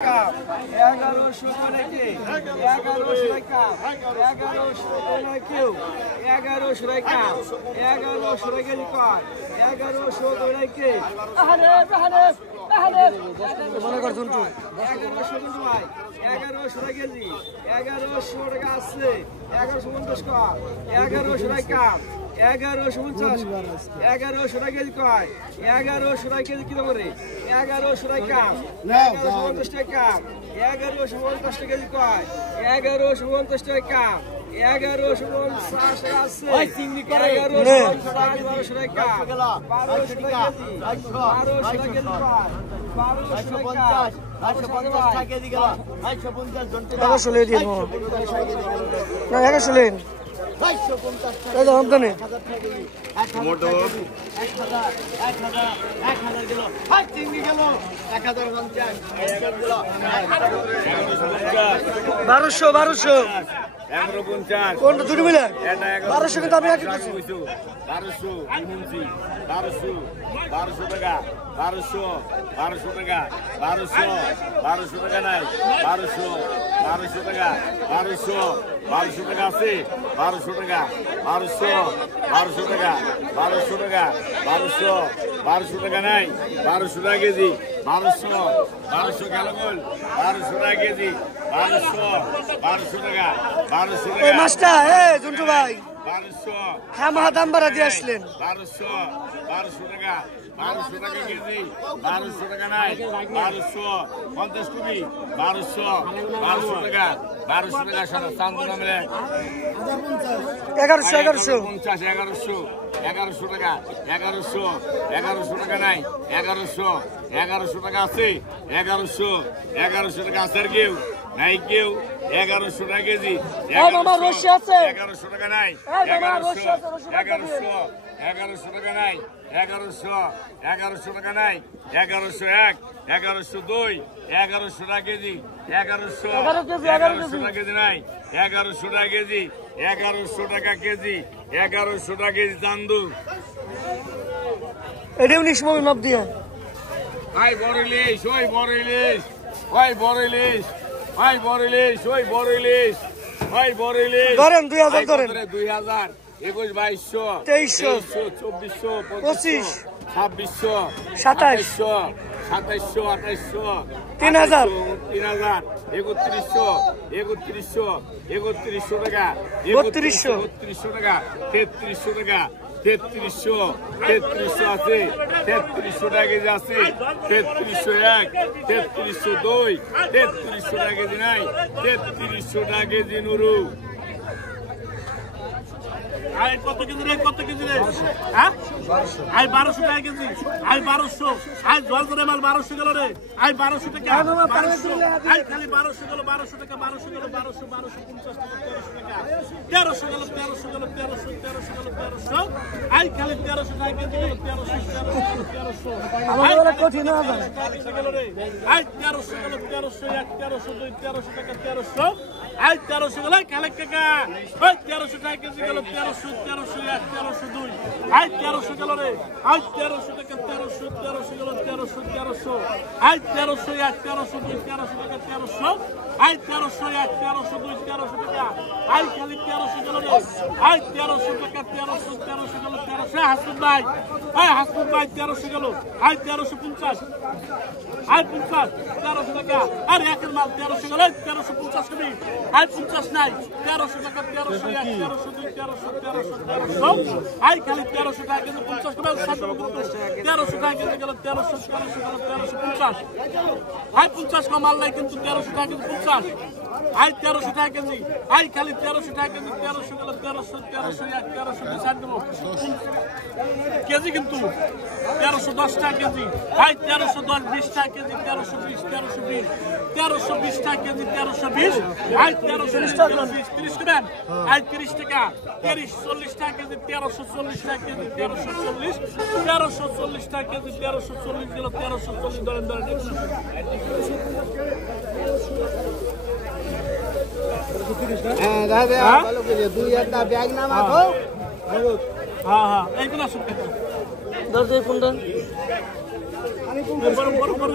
1100 টাকা 1100 টাকা 1100 টাকা কেউ 1100 টাকা 1100 টাকা লিকার 1100 টাকা কে মনে কর শুনতো 1100 কিন্তু ভাই 1100 টাকা কেজি 1100 টাকা আছে 1150 টাকা 1100 টাকা 1150 1100 টাকা কেজি কয় 1100 টাকা কেজি কিলো করে 1100 টাকা 1150 টাকা 1150 টাকা কেজি কয় 1150 টাকা 1150 টাকা আছে ওই চিংড়ি করে 1150 টাকা 1200 টাকা 1200 টাকা কেজি কয় 1250 850 টাকা কেজি গেল 850 জন টাকা শুলে দিন না 1100 লেন 550 টাকা আমদানি 1000 গেল আর চিংড়ি গেল 1050 গেল 1200 1150 কোন দুটো মিলে 1200 কিন্তু আমি আগে কইছি 1200 টাকা 1200 টাকা 1200 টাকা নাই 1200 টাকা 1200 টাকা আছে 1200 টাকা 1200 টাকা 1200 টাকা 1200 টাকা নাই 1200 টাকা কেজি 1200 গেল বল 1200 টাকা কেজি 1200 টাকা 1200 টাকা মাস্টার এ জুন্টু ভাই 1200 হ্যাঁ মহা দাম বাড়া দিয়ে আসলেন 1200 টাকা 1200 টাকা কেজি 1200 টাকা নাই 1200 50 টুপি 1200 টাকা 1200 টাকা সারা চান্দু নামে 1150 1100 টাকা 1100 টাকা নাই 1100 টাকা আছে 1100 টাকা আছে আর কেউ নাই কেউ 1100 টাকা কেজি 1100 টাকা নাই 1100 টাকা নাই 1100 টাকা নাই 1101 1102 1100 টাকা কেজি 1100 টাকা কেজি নাই 1100 টাকা কেজি 1100 টাকা কেজি 1100 টাকা কেজি চান্দু এটাও নিসময় নাম দিয়ে আই বড় ইলিশ ওই বড় ইলিশ ওই বড় ইলিশ ওই বড় ইলিশ ওই বড় ইলিশ ওই বড় ইলিশ ধরেন 2000 ধরেন 2000 21 2200 2300 2400 2500 2600 2700 2800 3000 3100 টাকা 3200 টাকা 3300 টাকা 3300 আছে 3300 টাকা কেজি আছে 3301 3302 3300 টাকা কেজি নাই 3300 টাকা কেজি নুরু আই কত কেজি রে হ্যাঁ আই 1200 টাকা কেজি আই 1200 আই জল করে মাল 1200 গেল রে আই 1200 টাকা আই খালি 1200 গেল 1200 টাকা 1200 গেল 1250 টাকা 1300 গেল 1300 আই খালি 1300 টাকা কেজি গেল 1300 আমার বলে কঠিন না গেল রে আই 1300 গেল 1301 1302 1300 টাকা 1300 আই 1300 গেল খালি কাকা ওই 1300 টাকা কেজি গেল 1301 1302 আই 1300 গেল রে আই 1300 টাকা 1300 গেল 1300 আই 1301 1302 1300 টাকা 1300 আই 1301 1302 1300 টাকা আই খালি 1300 গেল রে আই 1300 টাকা 1300 গেল 1300 হাসুন ভাই আই হাসুন ভাই 1300 গেল আই 1350 আই 50 1300 টাকা আর একের মাল 1300 গেল 1350 কবি আই 50 নাই 1300 টাকা 1301 1302 1300 আই খালি 1300 টাকা কিন্তু 50 কবে 1300 টাকা কিন্তু গেল 1350 আই 50 কমাল নাই কিন্তু 1300 টাকা কিন্তু 50 আই 1300 টাকা কেজি আই খালি 1300 টাকা কেজি 1300 গেল 1300 কেজি কিন্তু 1310 টাকা কেজি আই 1310 20 টাকা কেজি 1320 টাকা কেজি 1320 আই 1320 টাকা 30 করেন আই 30 টাকা 40 টাকা কেজি 1340 টাকা কেজি 1340 টাকা কেজি 1340 গেল 1340 ধরেন হ্যাঁ ভালো করে 2000 ব্যাগ না মাখো হ্যাঁ এইগুলা সব দরজে কোনটা আমি কোন বড়